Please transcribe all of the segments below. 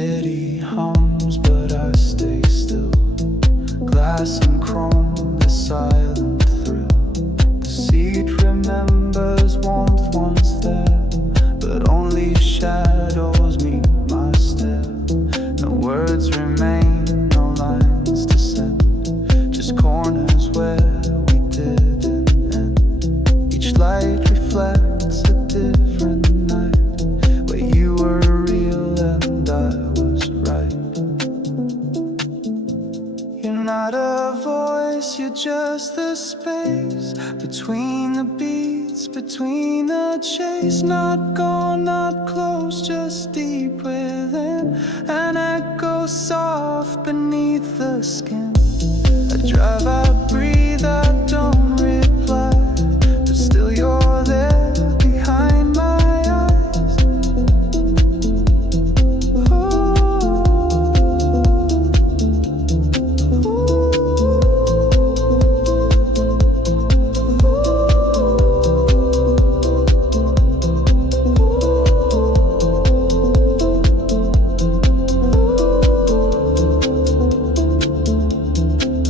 city hums, but I stay still. Glass and chrome, the silent thrill. The seat remembers warmth once there, but only shadows meet my stare. No words remain, no lines to send, just corners where we didn't end. Each light reflects a different night, where you were real and I was right. You're not a voice, you're just the space between the beats, between the chase. Not gone, not close, just deep within. An echo soft beneath the skin. I drive, I breathe, I don't reply, but still you're there behind my eyes.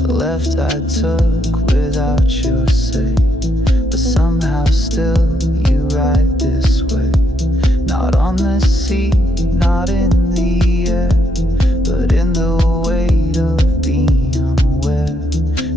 Left I took without your say, but somehow still you ride this way. Not on the sea, not in the air, but in the weight of being unaware.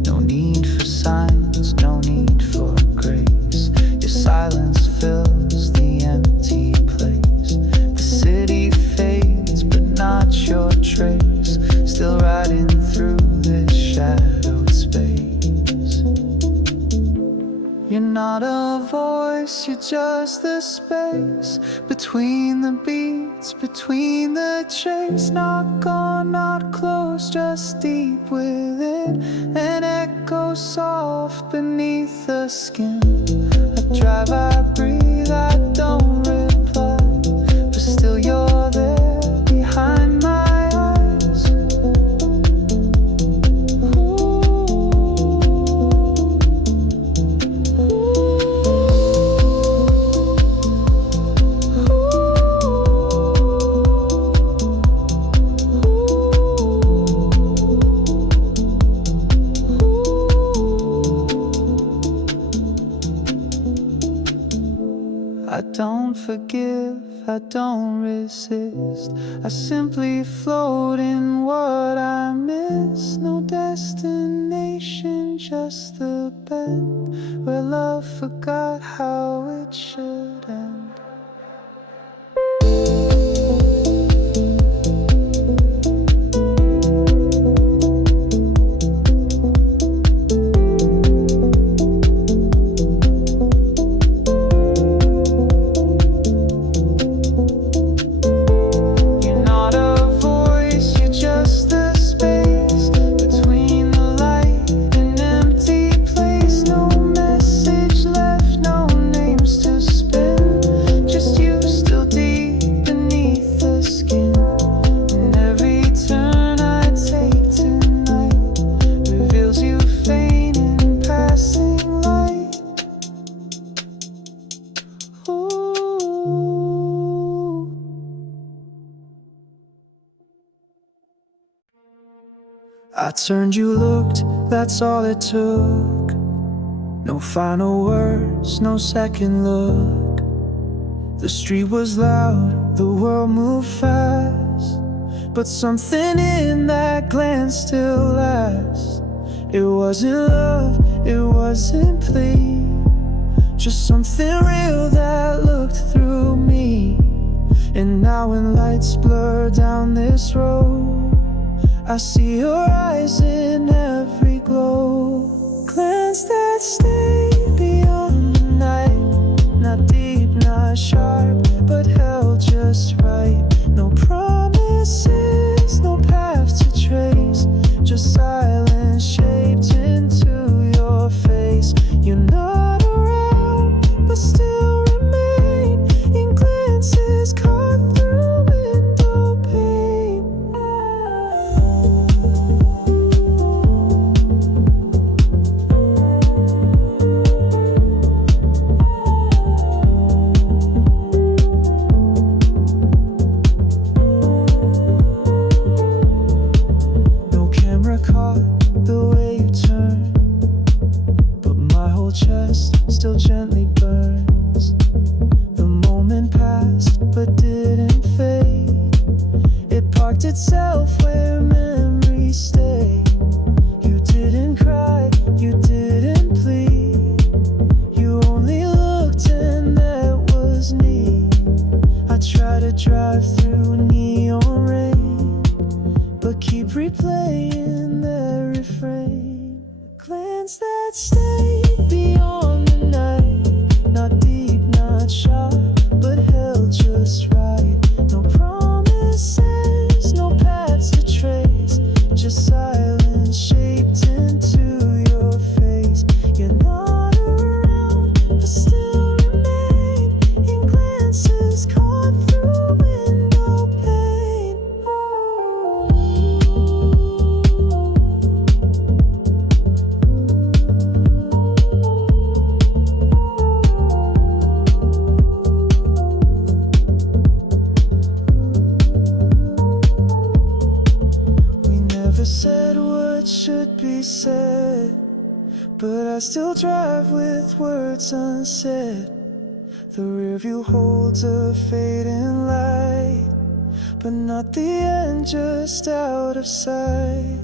No need for signs, no need for grace. Your silence fills the empty place. The city fades, but not your trace. Still riding through this shadowed space. You're not a voice, you're just the space between the beats, between the chase. Not gone, not close, just deep within. An echo soft beneath the skin. I drive, I breathe, I don't reply, but still you're there behind my eyes. I don't forgive, I don't resist. I simply float in what I miss. No destination, just the bend where love forgot how it should end. I turned, you looked, that's all it took. No final words, no second look. The street was loud, the world moved fast, but something in that glance still lasts. It wasn't love, it wasn't plea, just something real that looked through me. And now when lights blur down this road, I see your eyes in every glow. Glance that stayed beyond the night. Not deep, not sharp, but held just right. No promises, no path to trace, just silence shaped into your face. You're not around, but still remain in glances caught through window pane. locked itself where memories stay. You didn't cry, you didn't plead. You only looked and that was me. I try to drive through neon rain, but keep replaying the refrain. A glance that stayed beyond the night. Not deep, not sharp, but held just right. No promises, no paths to trace, just silence shaped into your face. You're not around, but still remain in glances caught through window pane. We never said what should be said, but I still drive with words unsaid. The rearview holds a fading light, but not the end, just out of sight.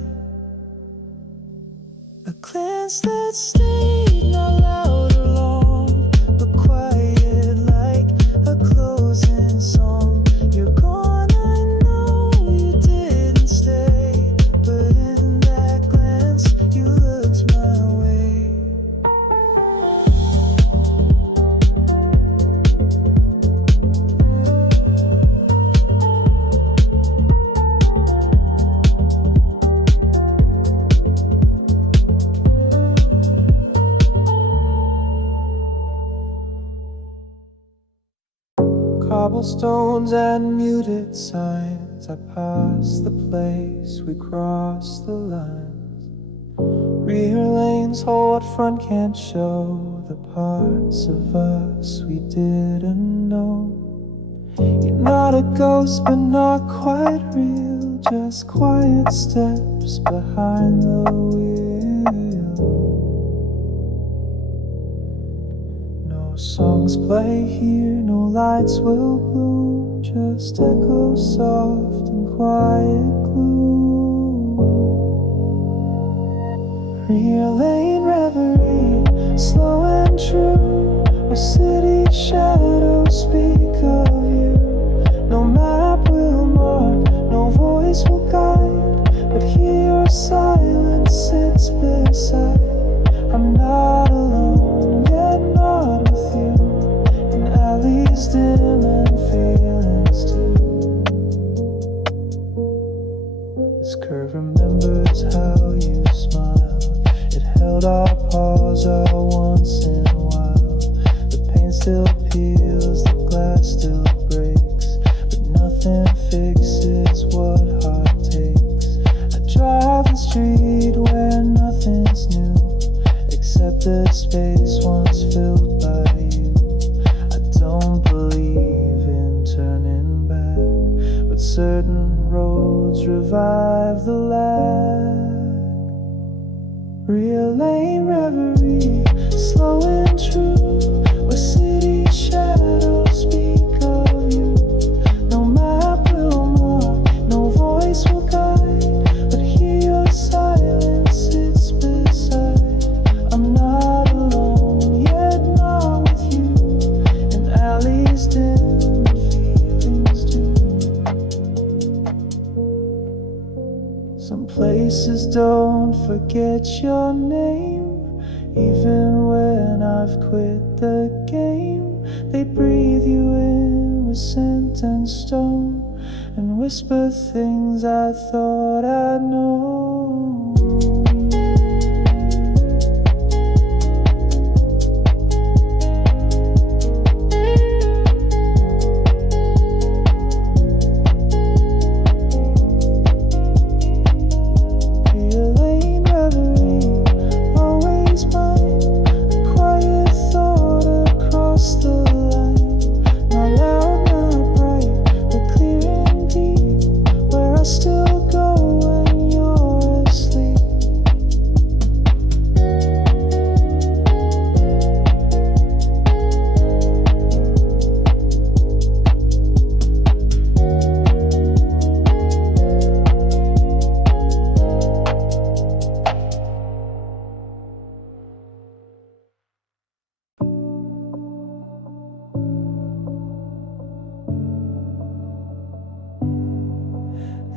A glance that stayed, not loud or long, but quiet like a closing song. You're gone, I know you didn't stay, but in that glance you looked my way. Cobblestones and muted signs. I pass the place, we cross the lines. Rear lanes hold what front can't show, the parts of us we didn't know. You're not a ghost, but not quite real, just quiet steps behind the wheel. No songs play here, no lights will bloom, just echo soft and quiet gloom. Rear lane reverie, slow and true, where city shadows speak of you. No map will mark, no voice will guide, but here your silence sits beside. I'm not alone, yet not with you, in alleys dim and feelings too. This curve remembers how you smiled. It held our pause all once in a while. The pain still peels, the glass still breaks, but nothing fixes what heart takes. I drive the street where nothing's new, except the space once filled by you. I don't believe in turning back, but certain roads revive the lag. Real lane reverie, slow and true, where city shadows speak of you. No map will mark, no voice will guide, but here your silence sits beside. I'm not alone, yet not with you, in alleys dim and feelings too. Some places don't forget your name, even when I've quit the game. They breathe you in with scent and stone, and whisper things I thought I'd know.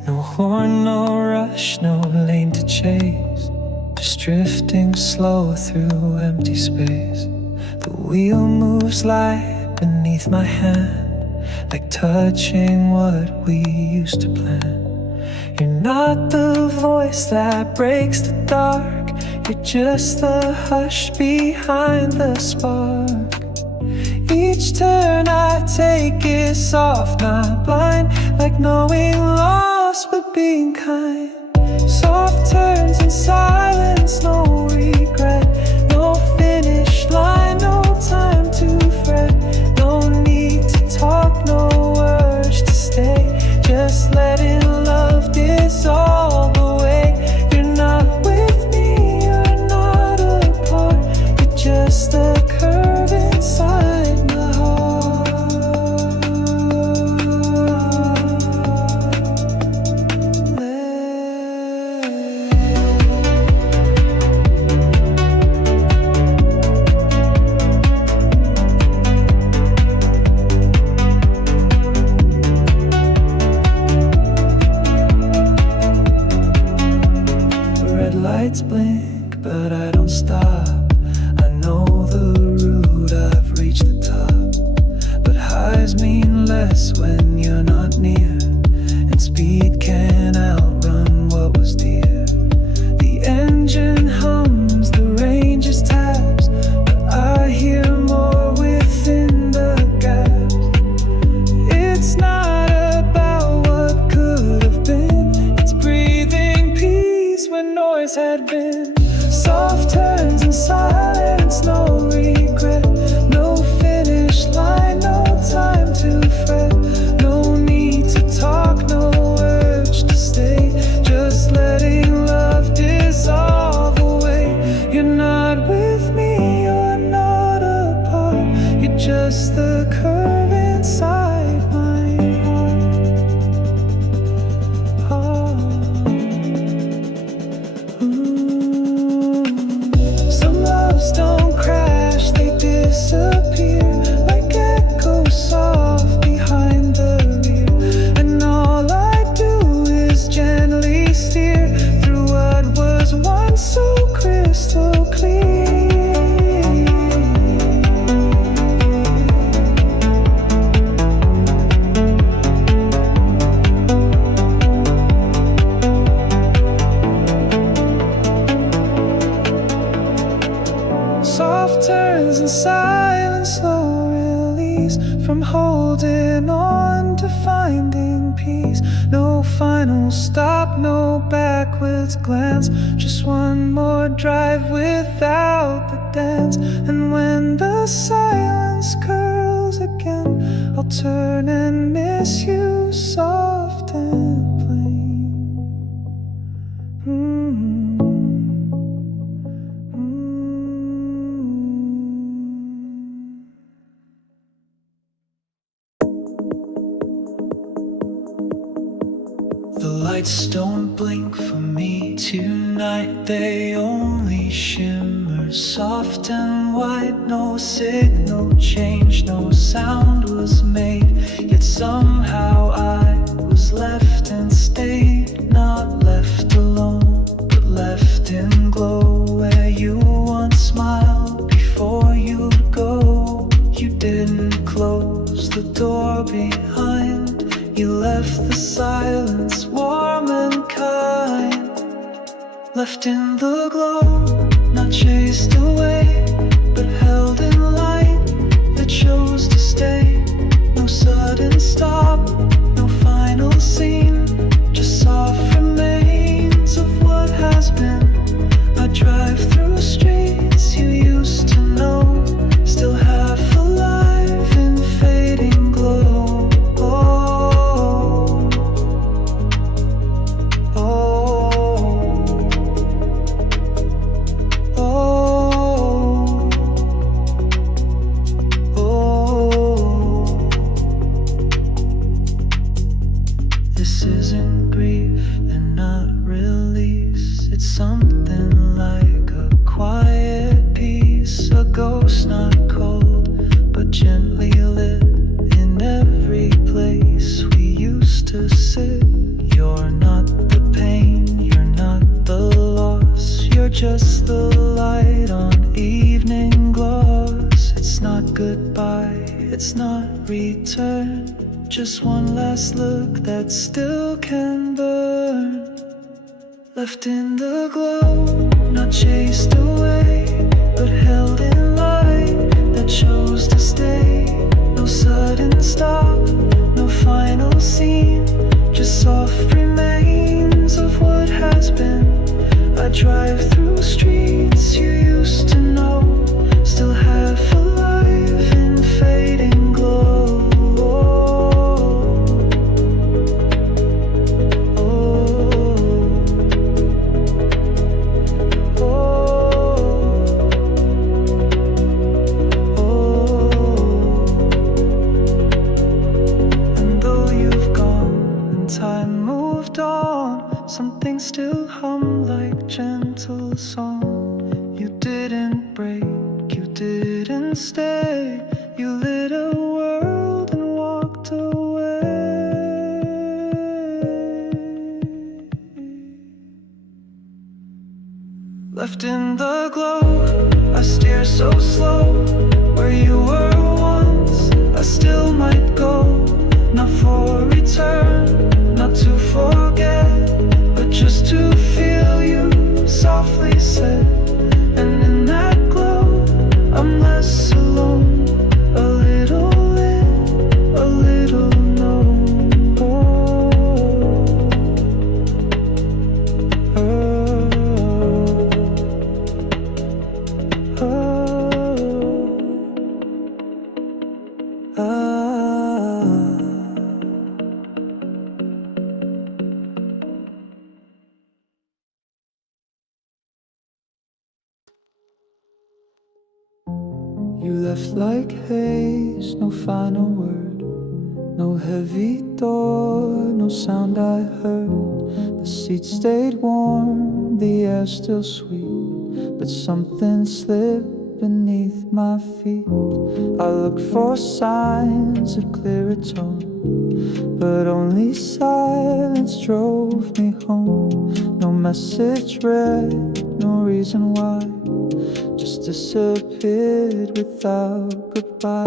No horn, no rush, no lane to chase, just drifting slow through empty space. The wheel moves light beneath my hand, like touching what we used to plan. You're not the voice that breaks the dark, you're just the hush behind the spark. Each turn I take is soft, not blind, like knowing lost but being kind. Soft turns in silence, no regret, no finish line, no time to fret. No need to talk, no urge to stay, just letting love dissolve away. You're not with me, you're not apart, you're just the curve inside my heart. Red lights blink, but I don't stop. I know the route, I've reached the top. But highs mean less when you're not near, and speed can outrun what was dear. The engine hums, the range is taps, but I hear more within the gaps. It's not about what could have been, it's breathing peace when noise had been. Soft turns in silence, no regret, no finish line, no time to fret. No need to talk, no urge to stay, just letting love dissolve away. You're not with me, you're not apart, you're just the curve inside my heart. Some loves don't crash, they disappear, like echoes soft behind the rear. And all I do is gently steer through what was once so crystal clear. Soft turns in silence, slow release, from holding on to finding peace. No final stop, no backwards glance, just one more drive without the dance. And when the silence curls again, I'll turn and miss you soft and plain. The lights don't blink for me tonight, they only shimmer soft and white. No signal change, no sound was made, yet somehow I was left and stayed. Not left alone, but left in glow, where you once smiled before you'd go. You didn't close the door behind, you left the silence warm and kind. Left in the glow, not chased away, but held in light that chose to stay. No sudden stop, no final scene, just soft remains of what has been. I drive through streets you used to know, still half alive in fading glow. This isn't grief and not release, it's something like a quiet peace, a ghost not cold, but gently lit in every place we used to sit. You're just the light on evening gloss. It's not goodbye, it's not return. Just one last look that still can burn. Left in the glow, not chased away, but held in light that chose to stay. No sudden stop, no final scene, just soft remains of what has been. I drive through streets you used to know, still half alive in fading glow. Something still hum like gentle song. You didn't break, you didn't stay. You lit a world and walked away. Left in the glow, I steer so slow. Where you were once, I still might go. Not for return, not to forget, just to feel you softly said. And in that glow, I'm less alone. A little lit, a little known. You left like haze, no final word, no heavy door, no sound I heard. The seats stayed warm, the air still sweet, but something slipped beneath my feet. I looked for signs of clearer tone, but only silence drove me home. No message read, no reason why, just disappeared without goodbye.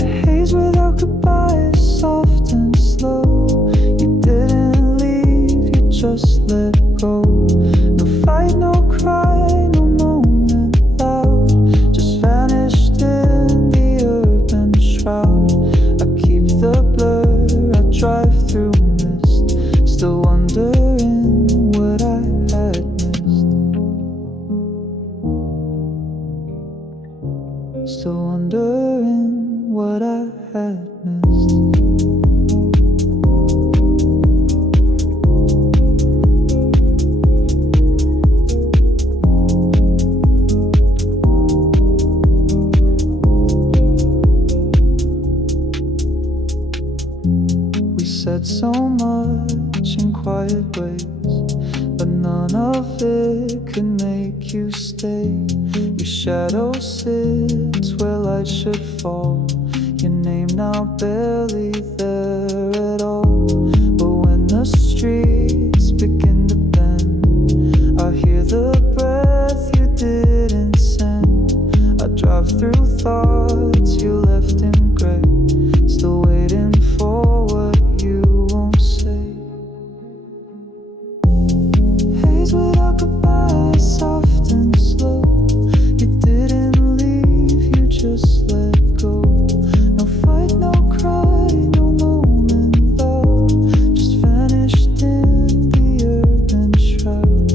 A haze without goodbye, soft and slow. You didn't leave, you just let go. No fight, no cry, no moment loud, just vanished in the urban shroud. I keep the blur, I drive through mist, still wondering what I had missed. Still wondering what I had missed. We said so much in quiet ways, but none of it could make you stay. Your shadow sits where light should fall, your name now barely there at all. But when the streets begin to bend, I hear the breath you didn't send. I drive through thoughts you left in gray, still waiting for what you won't say. Haze without goodbye, soft and slow. You didn't leave, you just let go. No fight, no cry, no moment loud, just vanished in the urban shroud.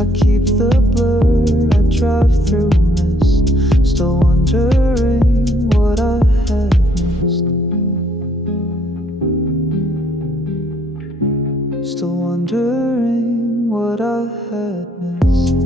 I keep the blur, I drive through mist, still wondering what I had missed. Still wondering what I had missed.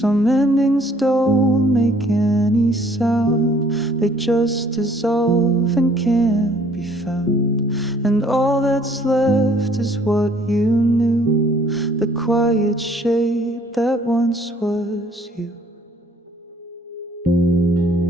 Some endings don't make any sound, they just dissolve and can't be found. And all that's left is what you knew, the quiet shape that once was you.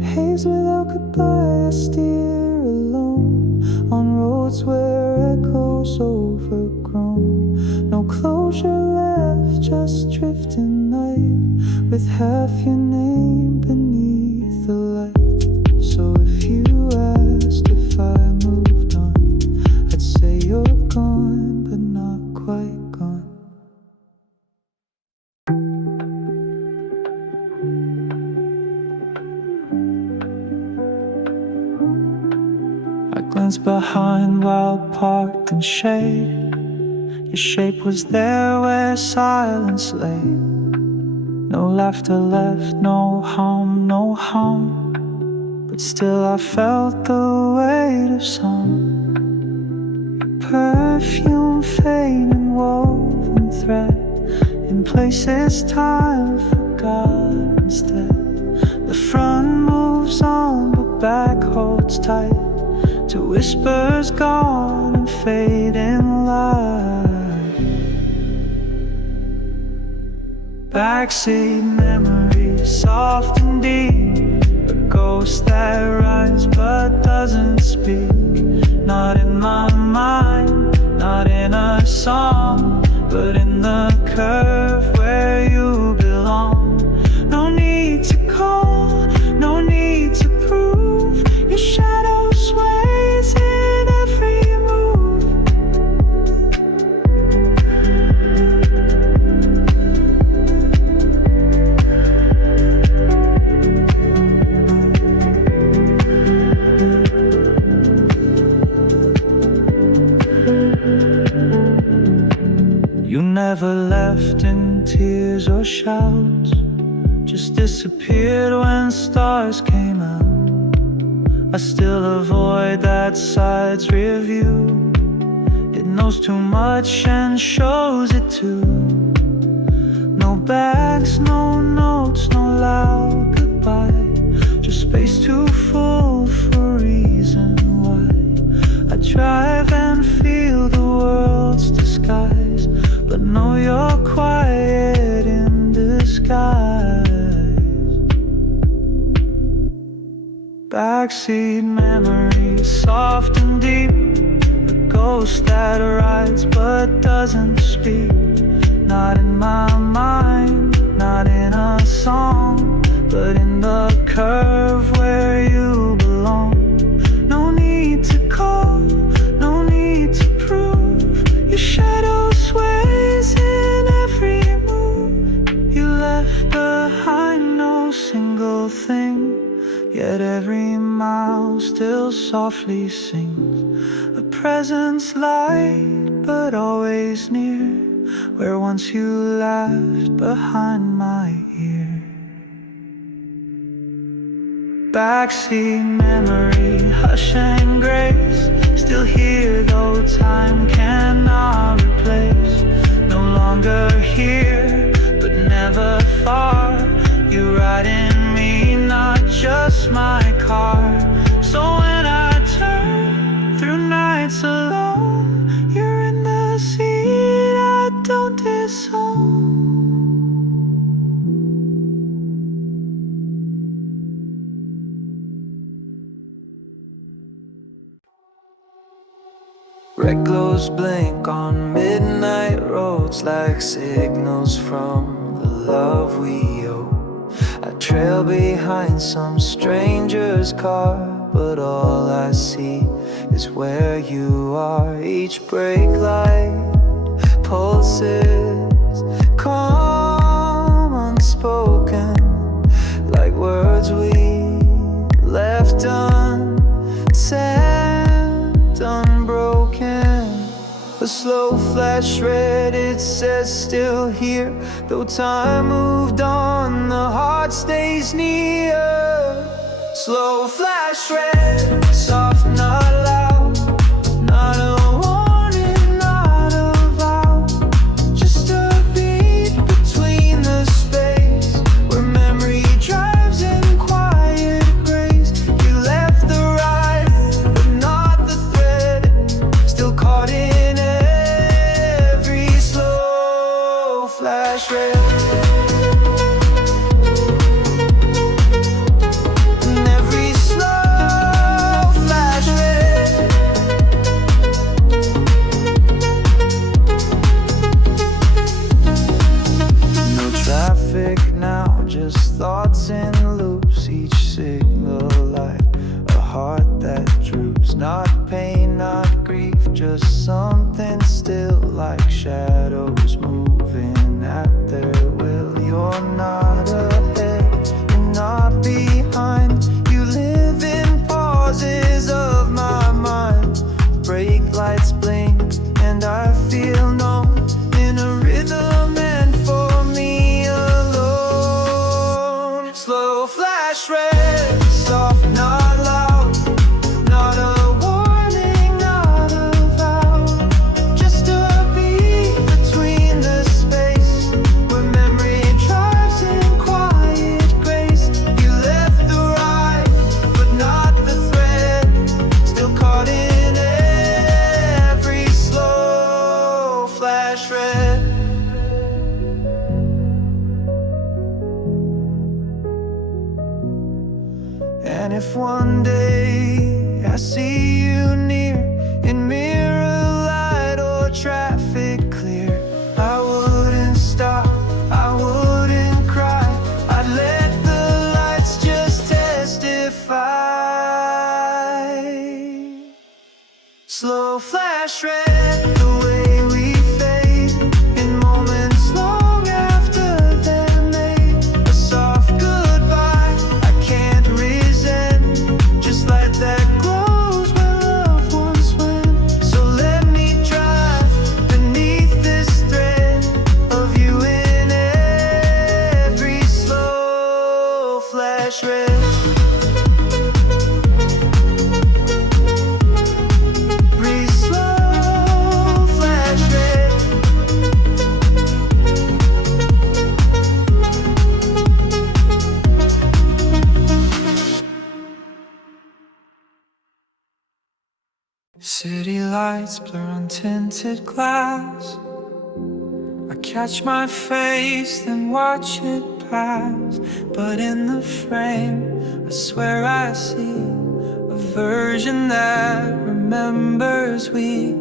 Haze without goodbye, I steer alone on roads where echoes overgrown. No closure left, just drifting night with half your name beneath the light. So if you asked if I moved on, I'd say you're gone, but not quite gone. I glanced behind while parked in shade. Your shape was there where silence lay. No laughter left, no hum, but still I felt the weight of some. Perfume fading, woven thread in places time forgot instead. The front moves on, but back holds tight to whispers gone and fading light. Backseat memory, soft and deep, a ghost that rides but doesn't speak. Not in my mind, not in a song, but in the curve where you belong. No need to call, no need to prove. Your shadow sways in every move. You never left in tears or shouts, just disappeared when stars came out. I still avoid that side's rear view. It knows too much and shows it too. No bags, no notes, no loud goodbye, just space too full for reason why. I drive and feel the world's disguise, but know you're quiet in disguise. Backseat memory, soft and deep, a ghost that rides but doesn't speak. Not in my mind, not in a song, but in the curve where you belong. No need to call, no need to prove. Your shadow sways in every move. You left behind no single thing, yet every mile still softly sings. A presence light but always near, where once you laughed behind my ear. Backseat memory, hush and grace, still here though time cannot replace. No longer here, but never far. You ride in me, not just my car. So when I turn through nights alone, you're in the seat I don't disown. Red glows blink on midnight roads like signals from the love we owe. I trail behind some stranger's car, but all I see is where you are. Each brake light pulses, calm, unspoken, like words we left unsaid, unbroken. A slow flash red, it says still here. Though time moved on, the heart stays near. Slow flash red, soft, not loud, not a warning, not a vow, just a beat between the space where memory drives in quiet grace. You left the ride, but not the thread, still caught in every slow flash red. like shadows moving at their will. You're not ahead, you're not behind. You live in pauses of my mind. Brake lights blink and I feel numb in a rhythm meant for me alone. Slow flash red, soft, not loud, not a warning, not a vow, just a beat between the space where memory drives in quiet grace. You left the ride, but not the thread, still caught in every slow flash red. And if one day I see you near, in mirror light or traffic clear, I wouldn't stop, I wouldn't cry, I'd let the lights just testify. Slow flash red, the way we fade, in moments long after they're made. A soft goodbye, I can't resent, just like that glows where loved ones went. So let me drive beneath this thread of you in every slow flash red. Every slow flash red. City lights blur on tinted glass. I catch my face, then watch it pass. But in the frame, I swear I see a version that remembers we.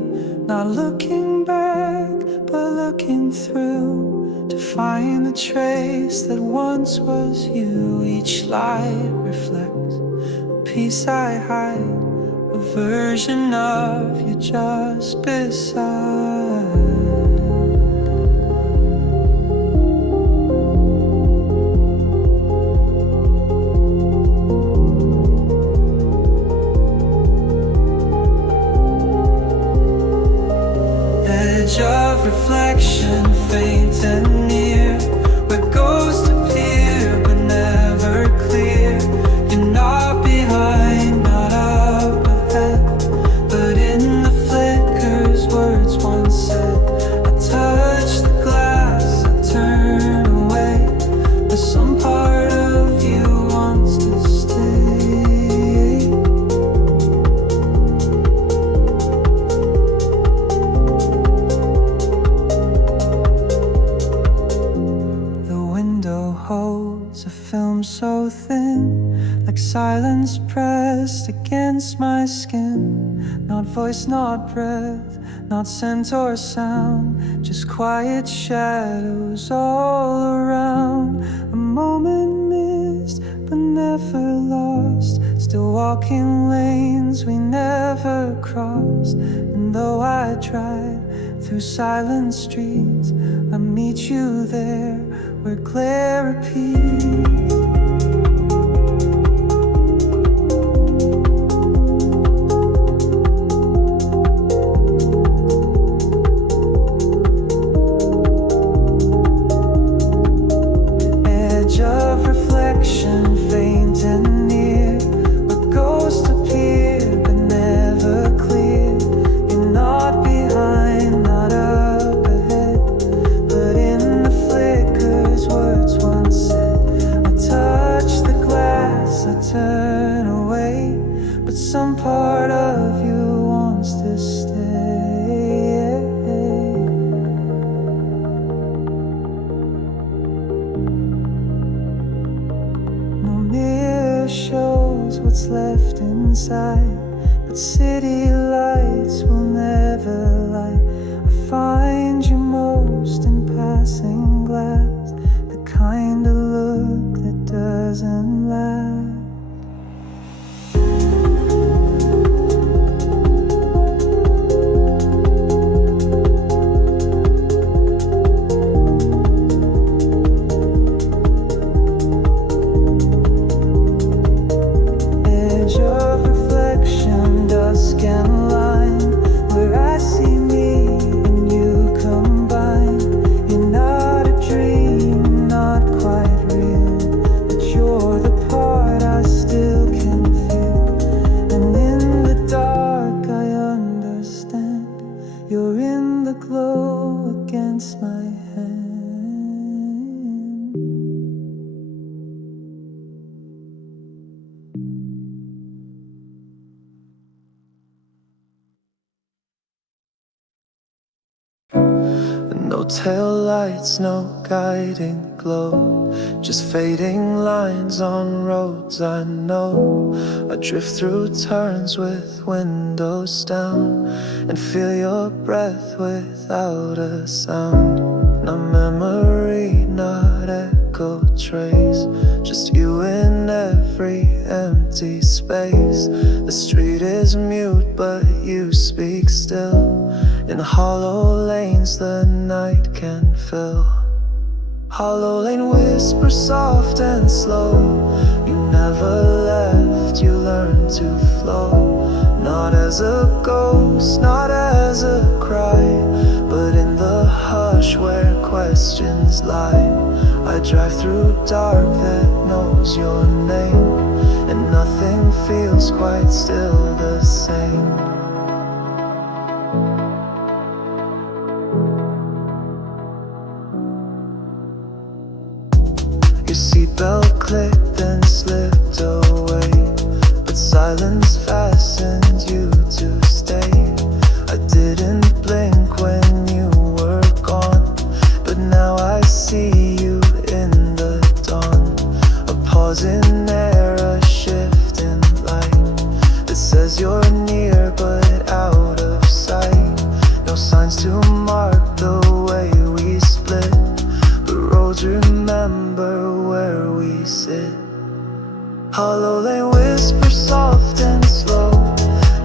Not looking back, but looking through, to find the trace that once was you. Each light reflects a piece I hide, a version of you just beside. Edge of reflection, faint and near, where ghosts appear but never clear. You're not behind, not up ahead, but in the flickers words once said. I touch the glass, I turn away, but some part of you wants to stay. The window holds a film so thin, like silence pressed against my skin. Not voice, not breath, not scent or sound, just quiet shadows all around. A moment missed, but never lost, still walking lanes we never crossed. And though I drive through silent streets, I meet you there where glare repeats. Edge of reflection, faint and near, where ghosts appear but never clear. You're not behind, not up ahead, but in the flickers words once said. I touch the glass, I turn away, but some part of you wants to stay. No mirror shows what's left inside, but city lights will never light. I find you most in passing glass, the kind of look that doesn't last. against my hand. No tail lights, no guiding glow, just fading lines on roads I know. I drift through turns with windows down and feel your breath without a sound. No memory, not echo trace, just you in every empty space. The street is mute but you speak still. In hollow lanes the night can fill. Hollow lane whisper soft and slow. You never left, you learned to flow. Not as a ghost, not as a cry, but in the hush where questions lie. I drive through dark that knows your name, and nothing feels quite still the same. Your seatbelt clicked and slipped away, but silence fastened you to stay. I didn't blink when you were gone, but now I see you in the dawn. A pause in air, a shift in light that says you're near but out of sight. No signs to mark the way we split, but roads remember where we sit. Hollow lane whisper soft and slow.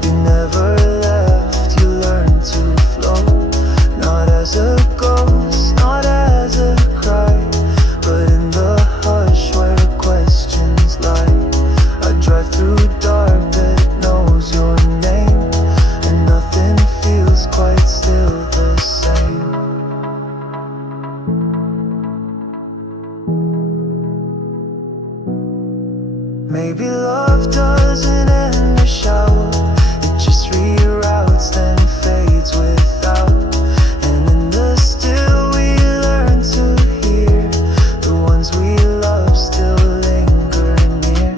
You never left, you learned to flow. Not as a ghost, not as a cry, but in the hush where questions lie. I drive through dark that knows your name, and nothing feels quite still the same. Maybe love doesn't end a shower, it just reroutes then fades without. And in the still we learn to hear the ones we love still linger near.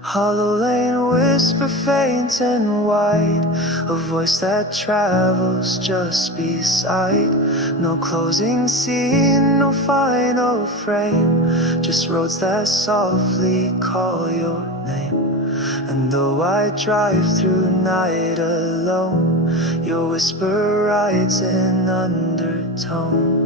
Hollow lane whisper faint and wide, a voice that travels just beside. No closing scene, no final frame, just roads that softly call your name. And though I drive through night alone, your whisper rides in undertone.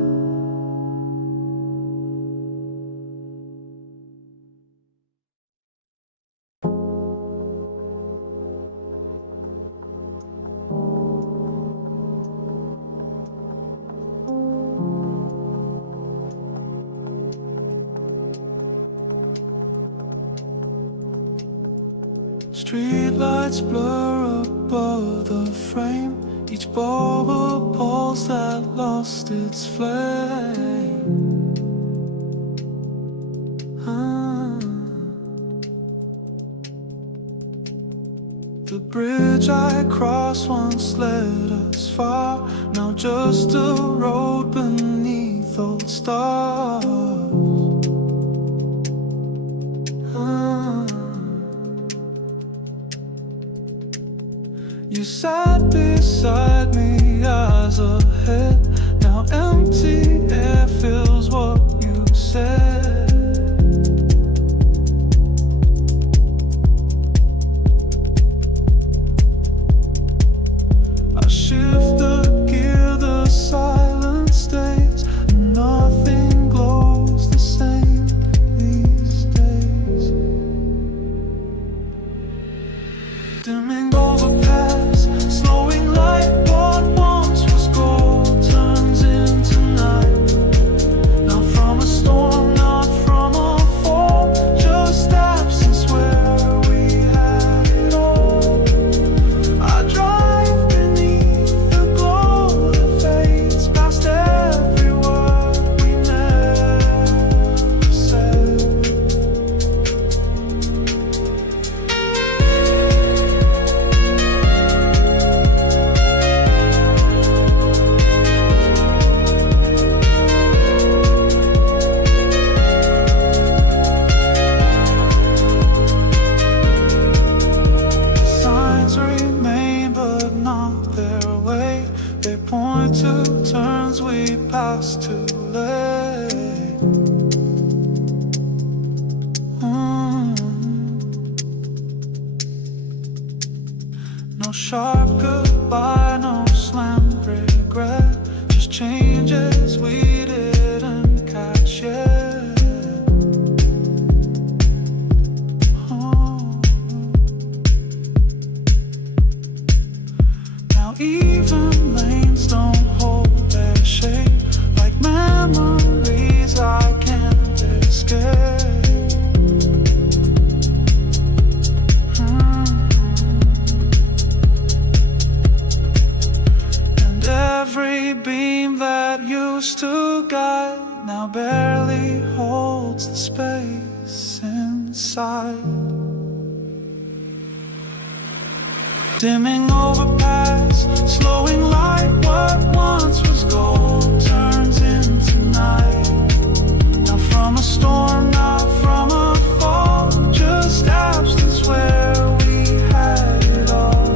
Streetlights blur above the frame, each bulb a pulse that lost its flame. The bridge I crossed once led us far, now just a road beneath old stars. You sat beside me, eyes ahead. Now empty air fills what you said. I shift the gear, the silence stays, and nothing glows the same these days. Dimming overpass, slowing light, what only two turns we passed too late. No sharp goodbye, no slammed regret, just changes we didn't catch yet. Now even lanes don't hold their shape, like memories I can't escape. Every beam that used to guide now barely holds the space inside. Dimming overpass, slowing light. What once was gold turns into night. Not from a storm, not from a fall, just absence where we had it all.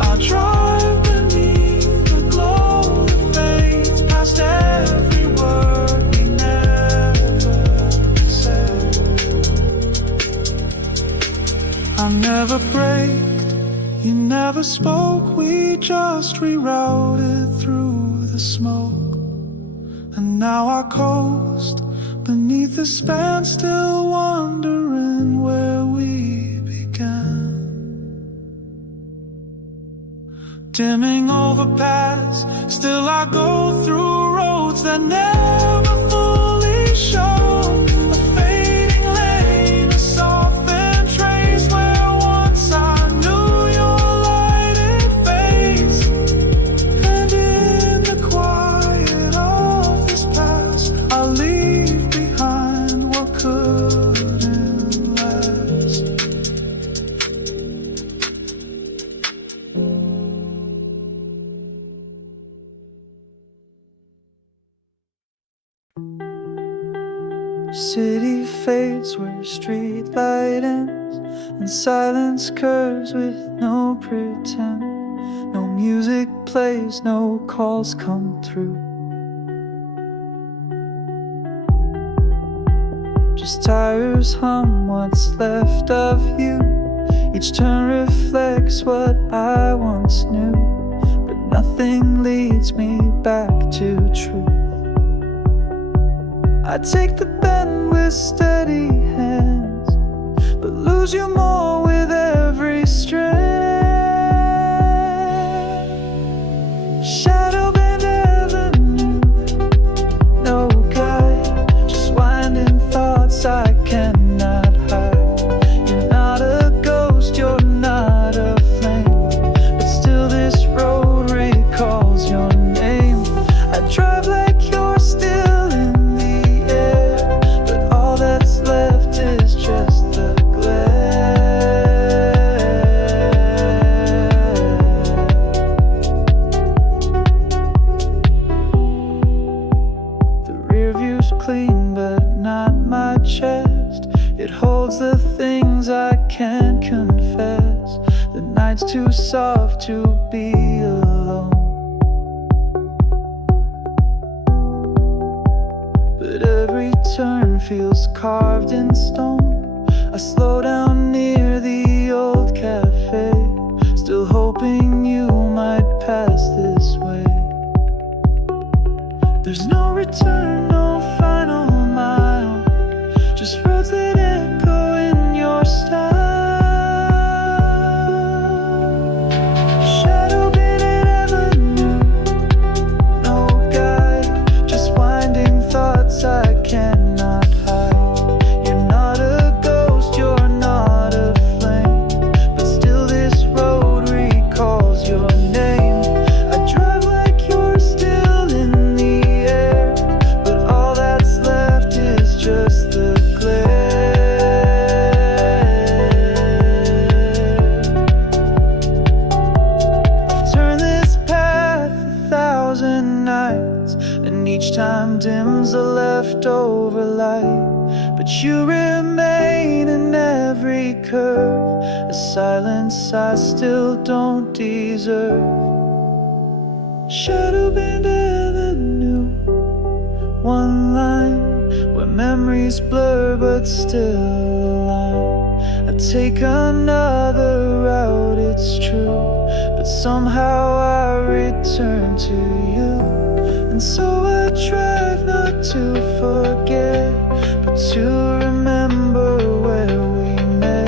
I drive beneath the glow that fades past every word we never said. I never braked, you never spoke, we just rerouted through the smoke. And now I coast beneath the span, still wondering where we began. Dimming overpass, still I go through roads that never fully show. A fading lane, a softened trace where once I knew your lighted face. And in the quiet of this past, I'll leave behind what couldn't last. City fades where street light ends, and silence curves with no pretend. No music plays, no calls come through. Just tires hum what's left of you. Each turn reflects what I once knew, but nothing leads me back to truth. I take the bend with steady hands, but lose you more with every strand. Shadowbend Avenue, no guide, just winding thoughts I cannot hide. You're not a ghost, you're not a flame, but still this road recalls your name. I drive like you're still in the air, but all that's left is just the glare. The rear view's clean, but not my chest. It holds the things I can't confess. The night's too soft to be alone, but every turn feels carved in stone. I slow down near the old cafe, still hoping you might pass this way. There's no return, no final mile, just roads that echo in your style. Shadowbend Avenue, no guide, just winding thoughts I cannot hide. You're not a ghost, you're not a flame, but still this road recalls your name. I drive like you're still in the air, but all that's left is just the glare. I've turned this path 1,000 nights, and each time dims the leftover light, but you remain in every curve, a silence I still don't deserve. Shadowbend Avenue, one line where memories blur but still align. I take another route, it's true, but somehow I return to you. And so I drive not to forget, but to remember where we met.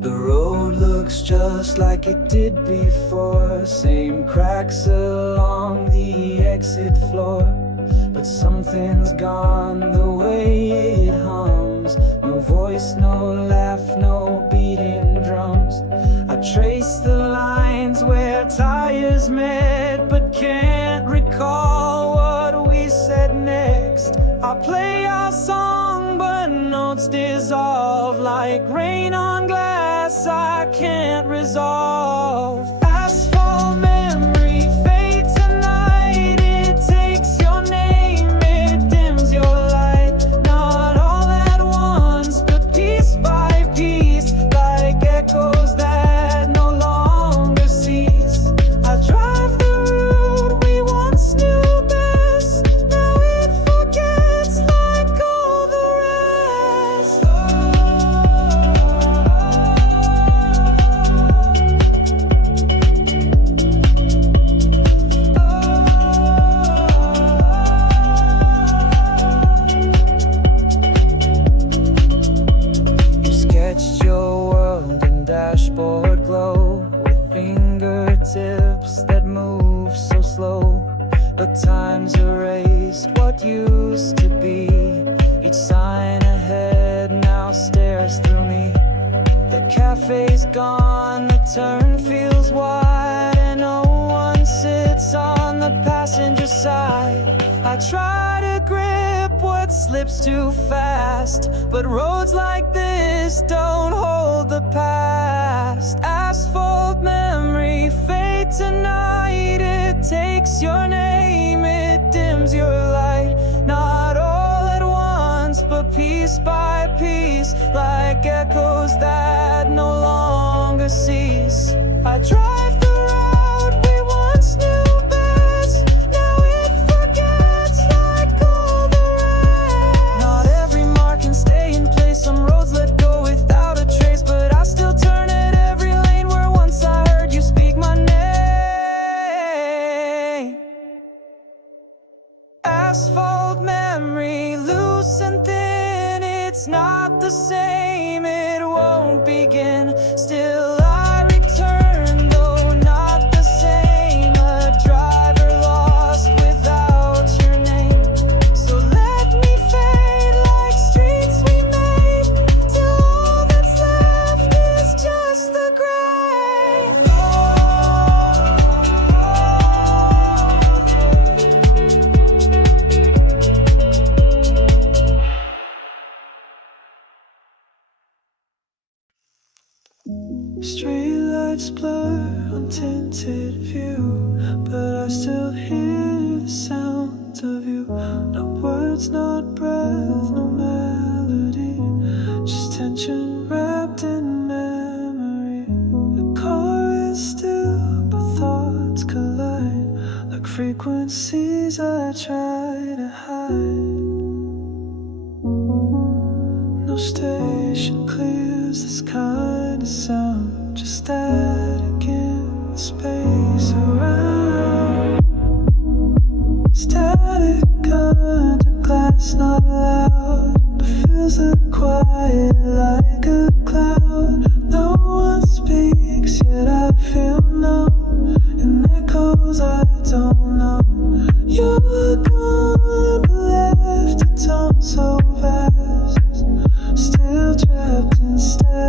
The road looks just like it did before, same cracks along the exit floor. But something's gone the way it hums. No voice, no laugh, no beating drums. I trace the lines where tires met, but can't recall what we said next. I play our song, but notes dissolve like rain on glass I can't resolve. Asphalt memory, fade tonight. It takes your name, it dims your light. Not all at once, but piece by piece, like echoes that no longer cease. I drive the road we once knew best. Now it forgets like all the rest. You sketched your world in dashboard glow, with fingertips that move so slow. But time's erased what used to be. Each sign ahead now stares through me. The cafe's gone, the turn feels wide, and no one sits on the passenger side. I try to grip what slips too fast, but roads like this don't hold the past. Asphalt memory, fade tonight. It takes your name, it dims your light. Not all at once, but piece by piece, like echoes that no longer cease. I drive the road we once knew best. Now it forgets like all the rest. Not every mark can stay in place. Some roads let go without a trace, but I still turn at every lane where once I heard you speak my name. Asphalt memory, loose and thin. It's not the same, it won't begin. Still I return, though not the same. A driver lost without your name. So let me fade like streets we made, till all that's left is just the gray. Streetlights blur untinted view, but I still hear the sound of you. No words, not breath, no melody, just tension wrapped in memory. The car is still, but thoughts collide, like frequencies I try to hide. No station clears this kind of sound, just static in the space around. Static under glass, not loud, but feels the quiet like a cloud. No one speaks, yet I feel numb, in echoes I don't know. You're gone, but left a tone so vast, still trapped in static.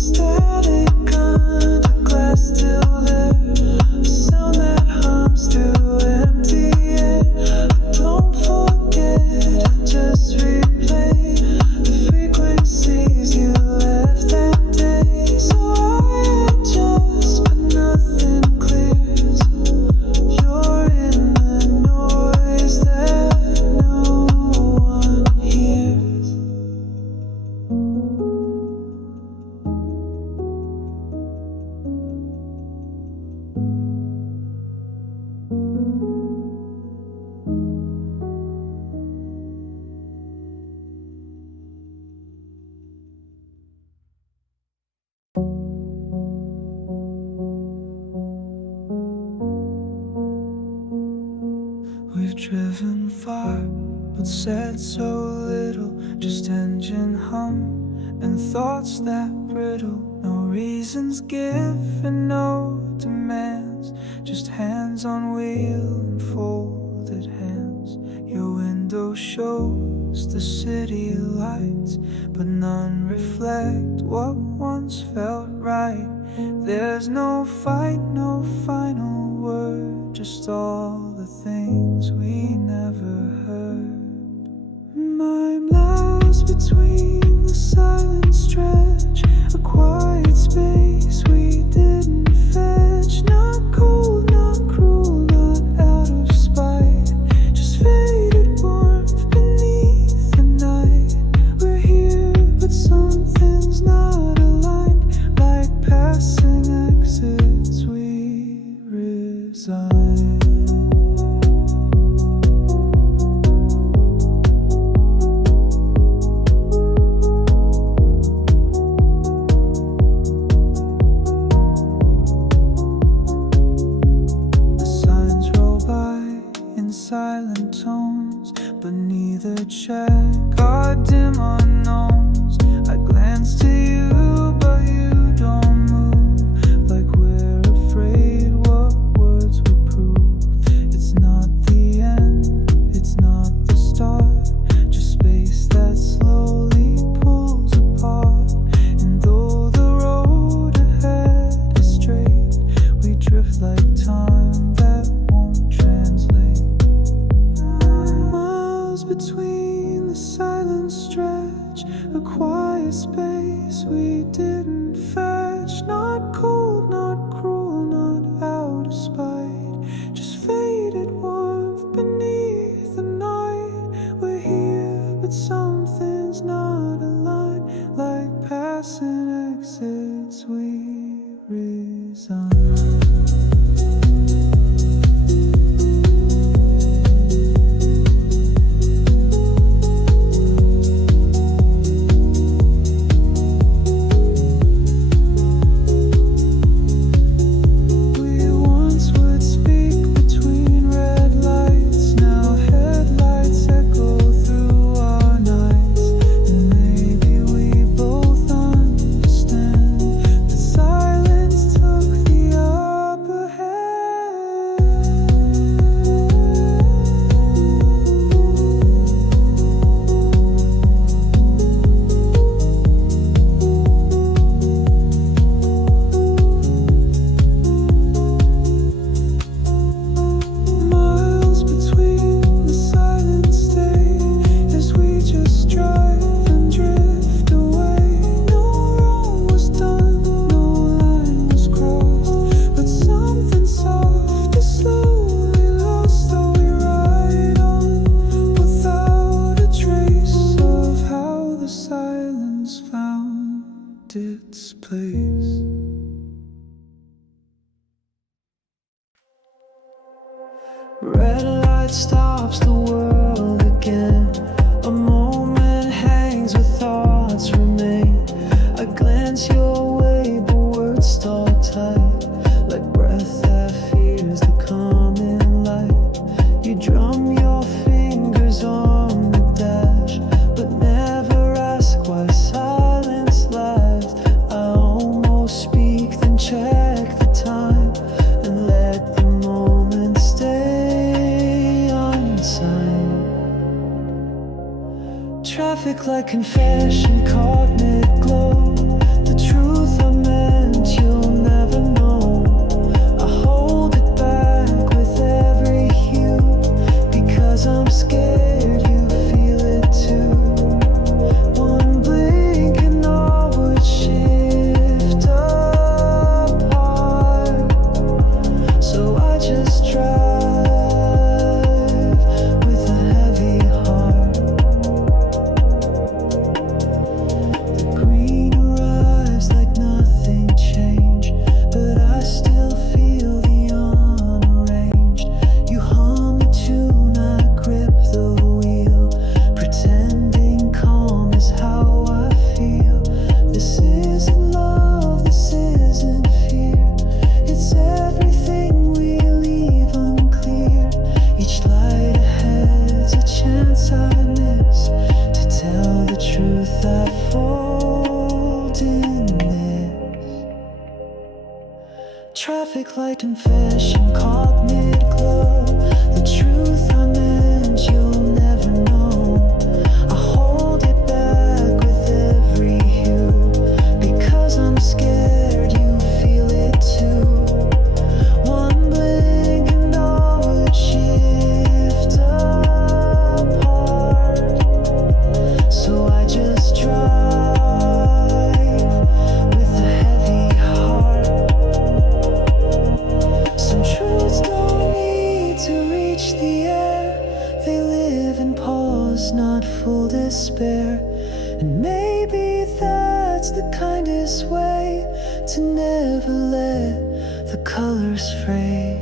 Static under glass still there, a sound that hums through empty air. Don't forget, just replay the frequencies you left that day. So I adjust, but nothing clears. You're in the noise that no one hears. We've driven far, but said so little. Just engine hum and thoughts that brittle. No reasons given, no demands. Just hands on wheel and folded hands. Your window shows the city lights, but none reflect what once felt right. There's no fight, no final word, just all the things we never heard. I'm lost between the silent stretch, a quiet space we didn't fetch. Not cold, not cruel, not out of spite, just faded warmth beneath the night. We're here, but something's not aligned. Like passing exits, we resign. Silent tones, but neither check our dim unknowns. I glance to you, but you don't move, like we're afraid what words would prove. It's not the end, it's not the start, just space that slowly pulls apart. And though the road ahead is straight, we drift like time that won't translate. Between the silent stretch, a quiet space we didn't fetch. Not cold, not cruel, not out of spite, just faded warmth beneath the night. We're here, but something's not aligned. Like passing exits, we resign. Its place. Red light stops the world again. A moment hangs where thoughts remain. I glance your way, but words stall tight, like breath that fears the coming light. You drum your fingers on the dash, but never ask why silence lasts. I almost speak, then check the time and let the moment stay unsigned. Traffic like confession caught mid-glow. The truth Traffic light and fish and caught mid-glow. The truth I meant you'll never know. I hold it back with every hue, because I'm scared you feel it too. One blink and all would shift apart. So I just drive with a heavy heart. Some truths don't need to reach the air. They live in pause, not full despair. And maybe that's the kindest way, to never let the colors fray.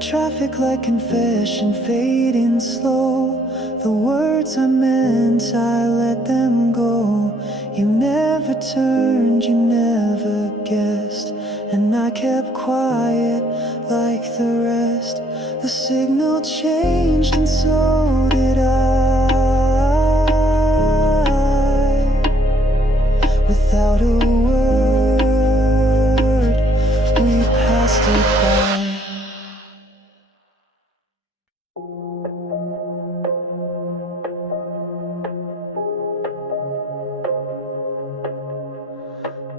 Traffic light confession fading slow. The words I meant, I let them go. You never turned, you never guessed, and I kept quiet like the rest. The signal changed and so did I. Without a word, we passed it by.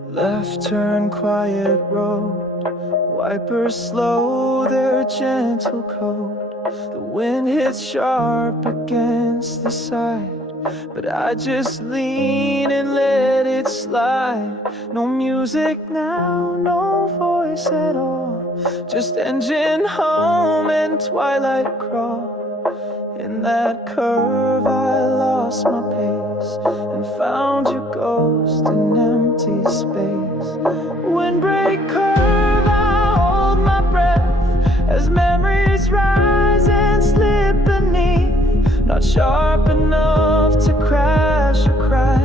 Left turn, quiet road. Wipers slow their gentle code. The wind hits sharp against the side, but I just lean and let it slide. No music now, no voice at all. Just engine hum and twilight crawl. In that curve I lost my pace and found your ghost in empty space. Windbreak curve, I hold my breath as memories rise and slip beneath. Not sharp enough to crash or cry,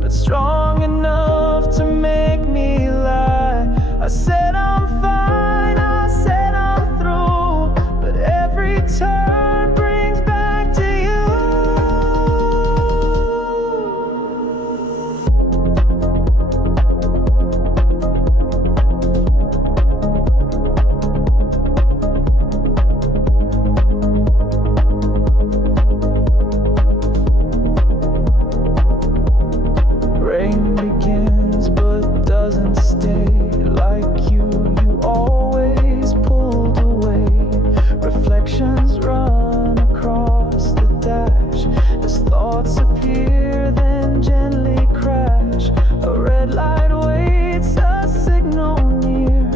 but strong enough to make me lie. I said I'm fine, I said I'm through, but every turn brings back to you. Rain begins but doesn't stay. Like you always pulled away. Reflections run across the dash as thoughts appear then gently crash. A red light waits, a signal near,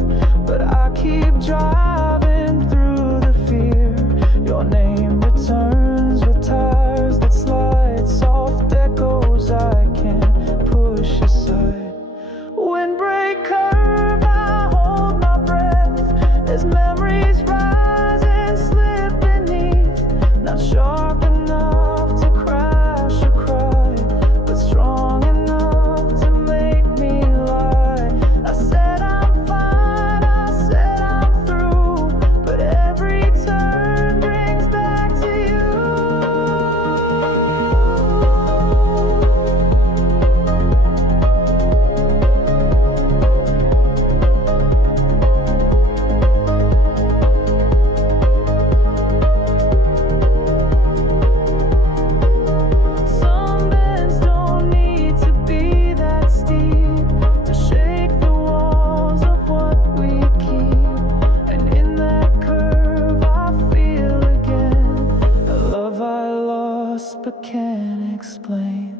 but I keep driving through the fear. Your name returns with tires that slide, soft echoes I can't push aside. Windbreak curve, I hold my breath as memories rise and slip beneath. Not sharp enough to crash or cry, but strong enough to make me lie. I said I'm fine, I said I'm through, but every turn brings back to you. Some bends don't need to be that steep to shake the walls of what we keep. And in that curve I feel again a love I lost but can't explain.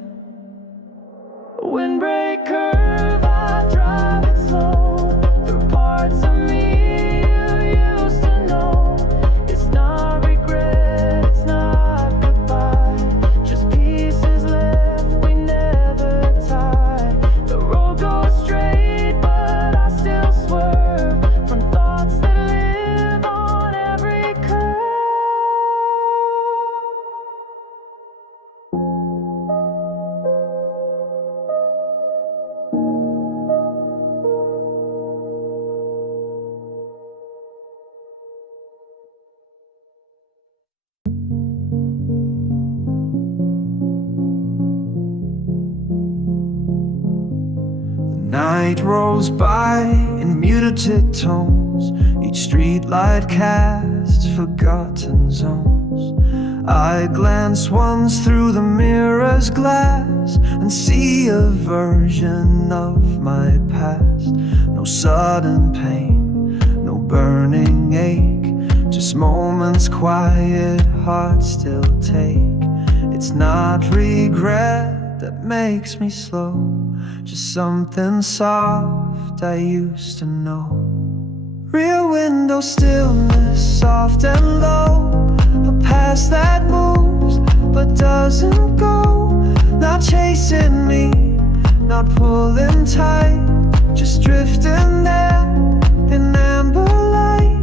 Windbreak curve, I drive it slow through parts of me you used to know. It's not regret, it's not goodbye, just pieces left we never tie. The road goes straight, but I still swerve from thoughts that live on every curve. Night rolls by in muted tones, each streetlight casts forgotten zones. I glance once through the mirror's glass and see a version of my past. No sudden pain, no burning ache, just moments quiet hearts still take. It's not regret that makes me slow, just something soft I used to know. Rear window stillness, soft and low, a past that moves but doesn't go. Not chasing me, not pulling tight, just drifting there in amber light.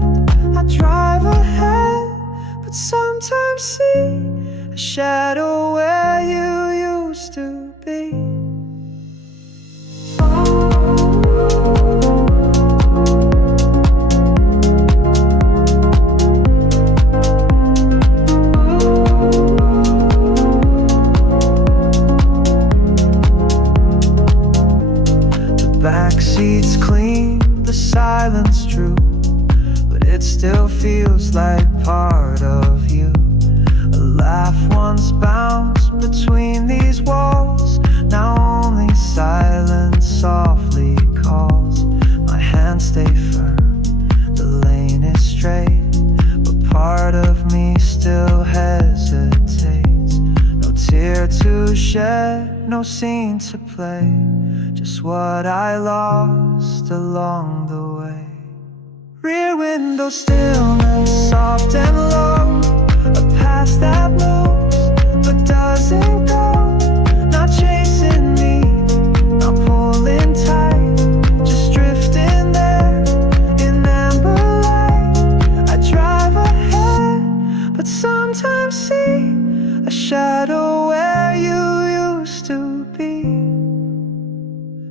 I drive ahead, but sometimes see a shadow where you used to be. Backseat's clean, the silence true, but it still feels like part of you. A laugh once bounced between these walls, now only silence softly calls. My hands stay firm, the lane is straight, but part of me still hesitates. No tear to shed, no scene to play, just what I lost along the way. Rear window stillness, soft and low, a past that moves but doesn't go. Not chasing me, not pulling tight, just drifting there in amber light. I drive ahead, but sometimes see a shadow where you used to be.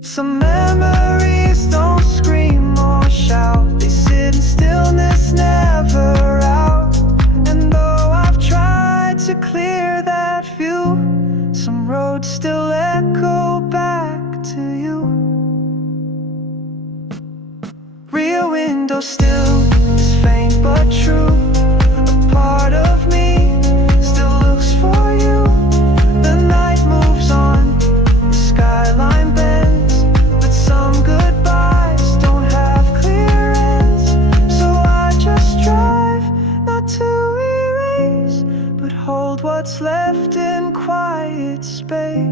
Some memories don't scream or shout, they sit in stillness, never out. And though I've tried to clear that view, some roads still echo back to you. Rear window still is faint but true, a part of me still looks for you. The night moves on, the skyline bends, but some goodbyes don't have clear ends. So I just drive, not to erase, but hold what's left in quiet space.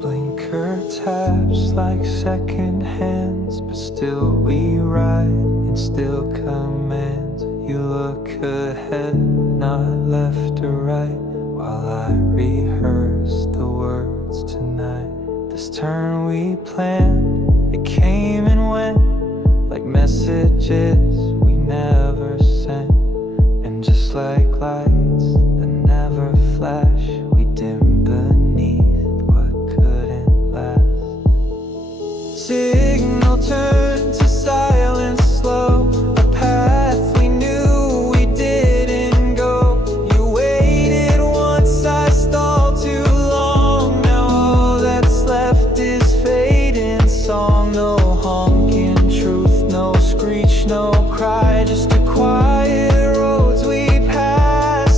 Blinker taps like second hands, but still we ride and still command. You look ahead, not left or right, while I rehearse the words tonight. This turn we planned, it came and went like messages we never sent. And just like lights that never flash, we dim beneath signal turned to silence slow, a path we knew we didn't go. You waited once, I stalled too long. Now all that's left is fading song. No honking truth, no screech, no cry, just a quiet roads we pass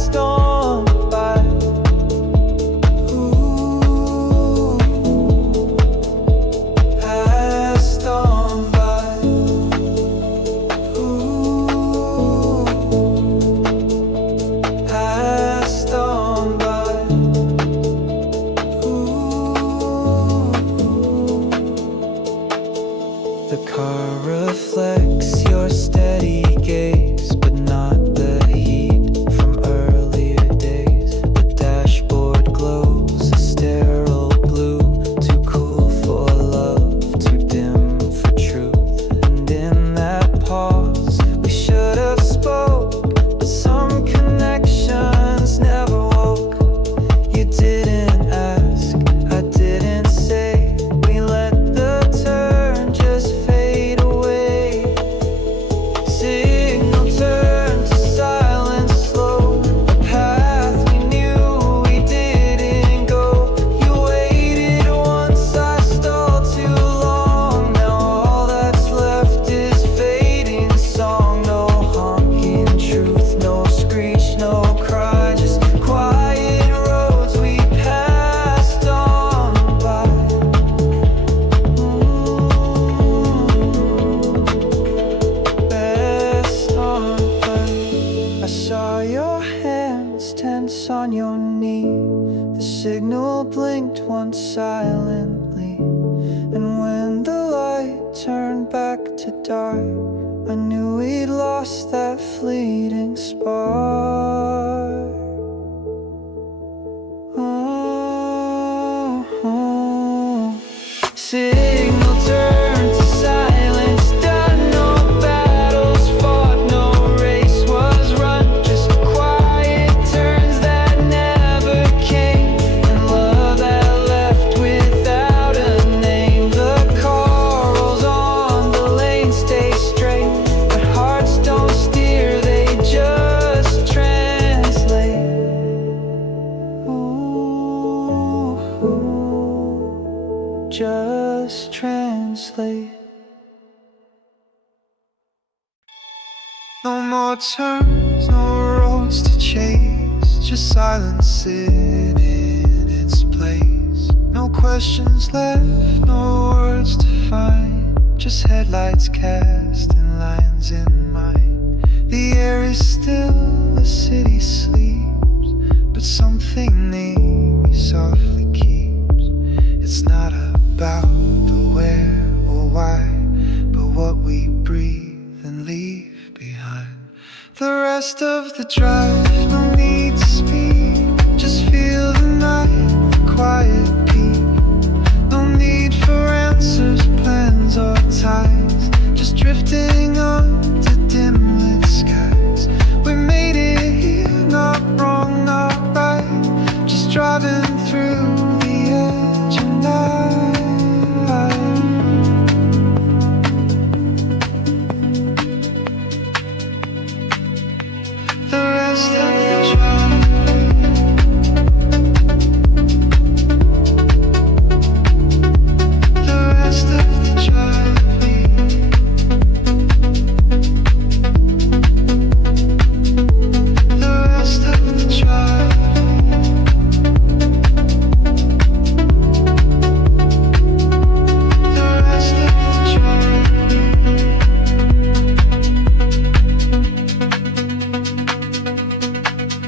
your hands tense on your knee. The signal blinked once silently, and when the light turned back to dark, I knew we'd lost that fleeting spark. Signal turned to silence, done, no battles fought, no race was run, just quiet turns that never came, and love that left without a name. The car rolls on, the lanes stay straight, but hearts don't steer, they just translate. Just translate. No more turns, no roads to chase, just silence sitting in its place. No questions left, no words to find, just headlights cast and lines in mind. The air is still, the city sleeps, but something near me softly keeps. It's not about the where or why, but what we breathe and leave behind. The rest of the drive, no need to speak, just feel the night, the quiet peak. No need for answers, plans or ties, just drifting on to dim lit skies. We made it here, not wrong, not right, just driving through the edge of night. The rest of the drive, the rest of the drive, the rest of the drive.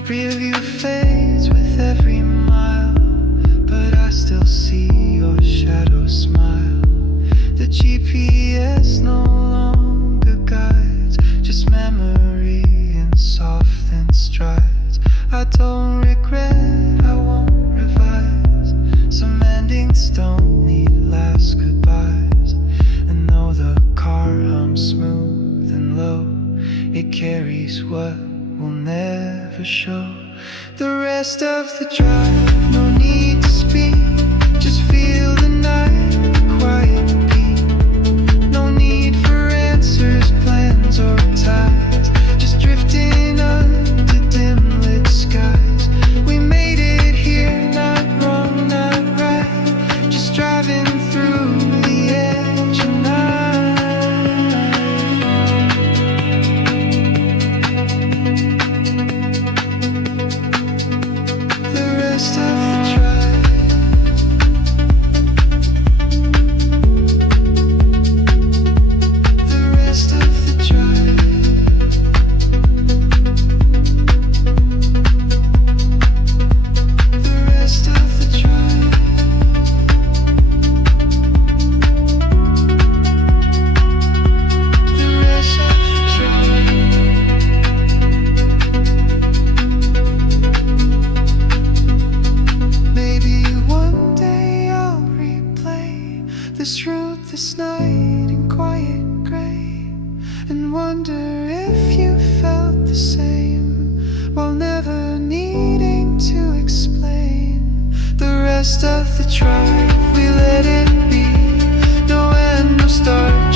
Review fades with every mile, but I still see your shadow smile. The GPS no longer guides, just memory in softened strides. I don't regret, I won't revise. Some endings don't need last goodbyes. And though the car hums smooth and low, it carries what will never show. The rest of the drive, no need to speak, just feel the night, the quiet beat. No need for answers, plans or ties, just drifting under dim lit skies. We made it here, not wrong, not right, just driving through the edge of night. The rest of the drive, the rest of the drive, the rest of the drive, the rest of the drive. Maybe one day I'll replay this route, this night in quiet gray, and wonder if you felt the same, while never needing to explain. The rest of the drive, we let it be, no end, no start.